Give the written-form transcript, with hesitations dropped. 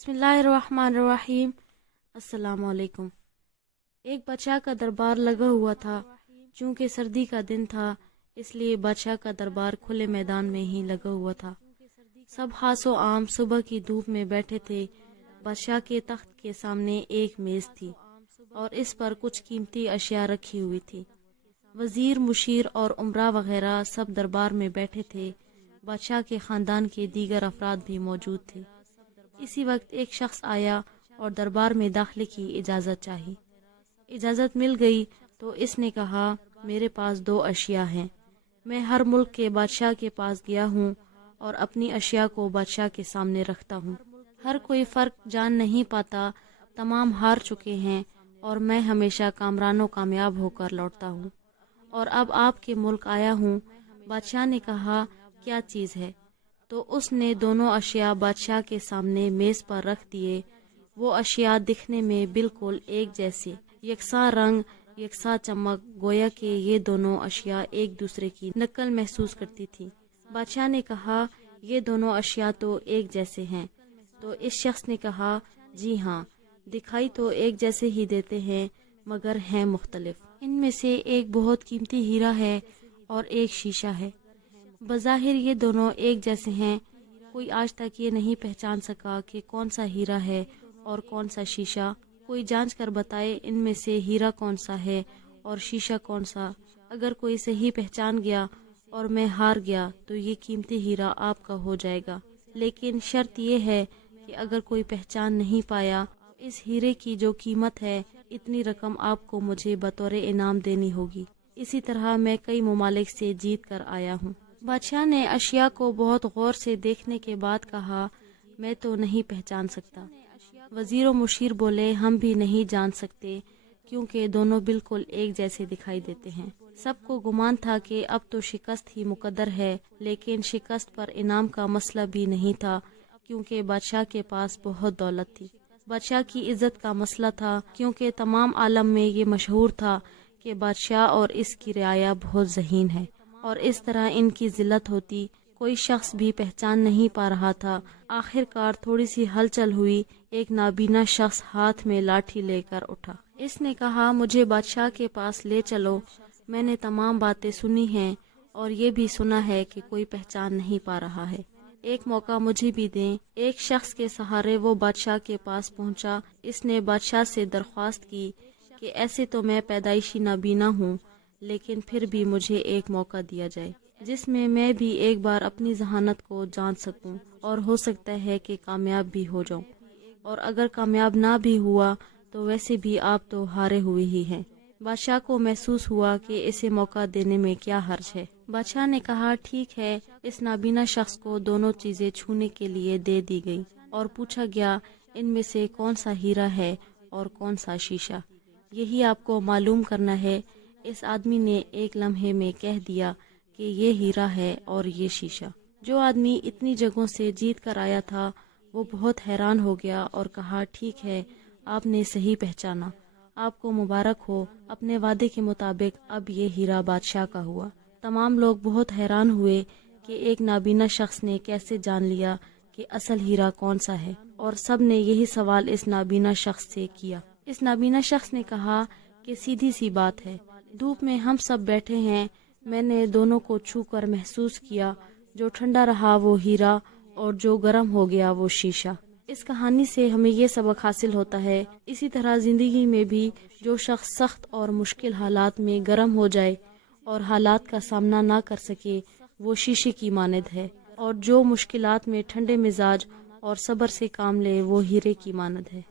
बिस्मिल्लाहिर्रहमानिर्रहीम। अस्सलाम वालेकुम। एक बादशाह का दरबार लगा हुआ था। चूंकि सर्दी का दिन था इसलिए बादशाह का दरबार खुले मैदान में ही लगा हुआ था। सब हासो आम सुबह की धूप में बैठे थे। बादशाह के तख्त के सामने एक मेज थी और इस पर कुछ कीमती अशिया रखी हुई थी। वजीर, मुशीर और उमरा वगैरह सब दरबार में बैठे थे। बादशाह के खानदान के दीगर अफराद भी मौजूद थे। इसी वक्त एक शख्स आया और दरबार में दाखिले की इजाज़त चाही। इजाज़त मिल गई तो इसने कहा, मेरे पास 2 अशिया हैं। मैं हर मुल्क के बादशाह के पास गया हूँ और अपनी अशिया को बादशाह के सामने रखता हूँ। हर कोई फ़र्क जान नहीं पाता, तमाम हार चुके हैं और मैं हमेशा कामरानो कामयाब होकर लौटता हूँ। और अब आपके मुल्क आया हूँ। बादशाह ने कहा, क्या चीज़ है? तो उसने दोनों अशिया बादशाह के सामने मेज पर रख दिए। वो अशिया दिखने में बिल्कुल एक जैसे, यकसा रंग, यकसा चमक, गोया कि ये दोनों अशिया एक दूसरे की नकल महसूस करती थी। बादशाह ने कहा, ये दोनों अशिया तो एक जैसे हैं। तो इस शख्स ने कहा, जी हाँ, दिखाई तो एक जैसे ही देते हैं मगर हैं मुख्तलिफ। इनमें से एक बहुत कीमती हीरा है और एक शीशा है। बज़ाहिर ये दोनों एक जैसे हैं। कोई आज तक ये नहीं पहचान सका कि कौन सा हीरा है और कौन सा शीशा। कोई जांच कर बताए इनमें से हीरा कौन सा है और शीशा कौन सा। अगर कोई सही पहचान गया और मैं हार गया तो ये कीमती हीरा आपका हो जाएगा। लेकिन शर्त ये है कि अगर कोई पहचान नहीं पाया तो इस हीरे की जो कीमत है इतनी रकम आपको मुझे बतौर इनाम देनी होगी। इसी तरह मैं कई ममालिक से जीत कर आया हूँ। बादशाह ने अशिया को बहुत गौर से देखने के बाद कहा, मैं तो नहीं पहचान सकता। वजीर और मुशीर बोले, हम भी नहीं जान सकते क्योंकि दोनों बिल्कुल एक जैसे दिखाई देते हैं। सबको गुमान था कि अब तो शिकस्त ही मुकद्दर है, लेकिन शिकस्त पर इनाम का मसला भी नहीं था क्योंकि बादशाह के पास बहुत दौलत थी। बादशाह की इज्जत का मसला था क्योंकि तमाम आलम में ये मशहूर था कि बादशाह और इसकी रियाया बहुत ज़हीन है और इस तरह इनकी जिल्लत होती। कोई शख्स भी पहचान नहीं पा रहा था। आखिरकार थोड़ी सी हलचल हुई। एक नाबीना शख्स हाथ में लाठी लेकर उठा। इसने कहा, मुझे बादशाह के पास ले चलो। मैंने तमाम बातें सुनी हैं और ये भी सुना है कि कोई पहचान नहीं पा रहा है। एक मौका मुझे भी दें। एक शख्स के सहारे वो बादशाह के पास पहुंचा। इसने बादशाह से दरख्वास्त की कि ऐसे तो मैं पैदाइशी नाबीना हूँ, लेकिन फिर भी मुझे एक मौका दिया जाए जिसमें मैं भी एक बार अपनी जहानत को जान सकूं और हो सकता है कि कामयाब भी हो जाऊं। और अगर कामयाब ना भी हुआ तो वैसे भी आप तो हारे हुए ही हैं। बादशाह को महसूस हुआ कि इसे मौका देने में क्या हर्ज है। बादशाह ने कहा, ठीक है। इस नाबीना शख्स को दोनों चीजें छूने के लिए दे दी गई और पूछा गया, इनमें से कौन सा हीरा है और कौन सा शीशा। यही आपको मालूम करना है। इस आदमी ने एक लम्हे में कह दिया कि ये हीरा है और ये शीशा। जो आदमी इतनी जगहों से जीत कर आया था वो बहुत हैरान हो गया और कहा, ठीक है, आपने सही पहचाना, आपको मुबारक हो। अपने वादे के मुताबिक अब ये हीरा बादशाह का हुआ। तमाम लोग बहुत हैरान हुए कि एक नाबीना शख्स ने कैसे जान लिया कि असल हीरा कौन सा है, और सब ने यही सवाल इस नाबीना शख्स से किया। इस नाबीना शख्स ने कहा कि सीधी सी बात है, धूप में हम सब बैठे हैं, मैंने दोनों को छू कर महसूस किया। जो ठंडा रहा वो हीरा और जो गर्म हो गया वो शीशा। इस कहानी से हमें ये सबक हासिल होता है, इसी तरह जिंदगी में भी जो शख्स सख्त और मुश्किल हालात में गर्म हो जाए और हालात का सामना ना कर सके वो शीशे की मानद है, और जो मुश्किलात में ठंडे मिजाज और सब्र से काम ले वो हीरे की मानद है।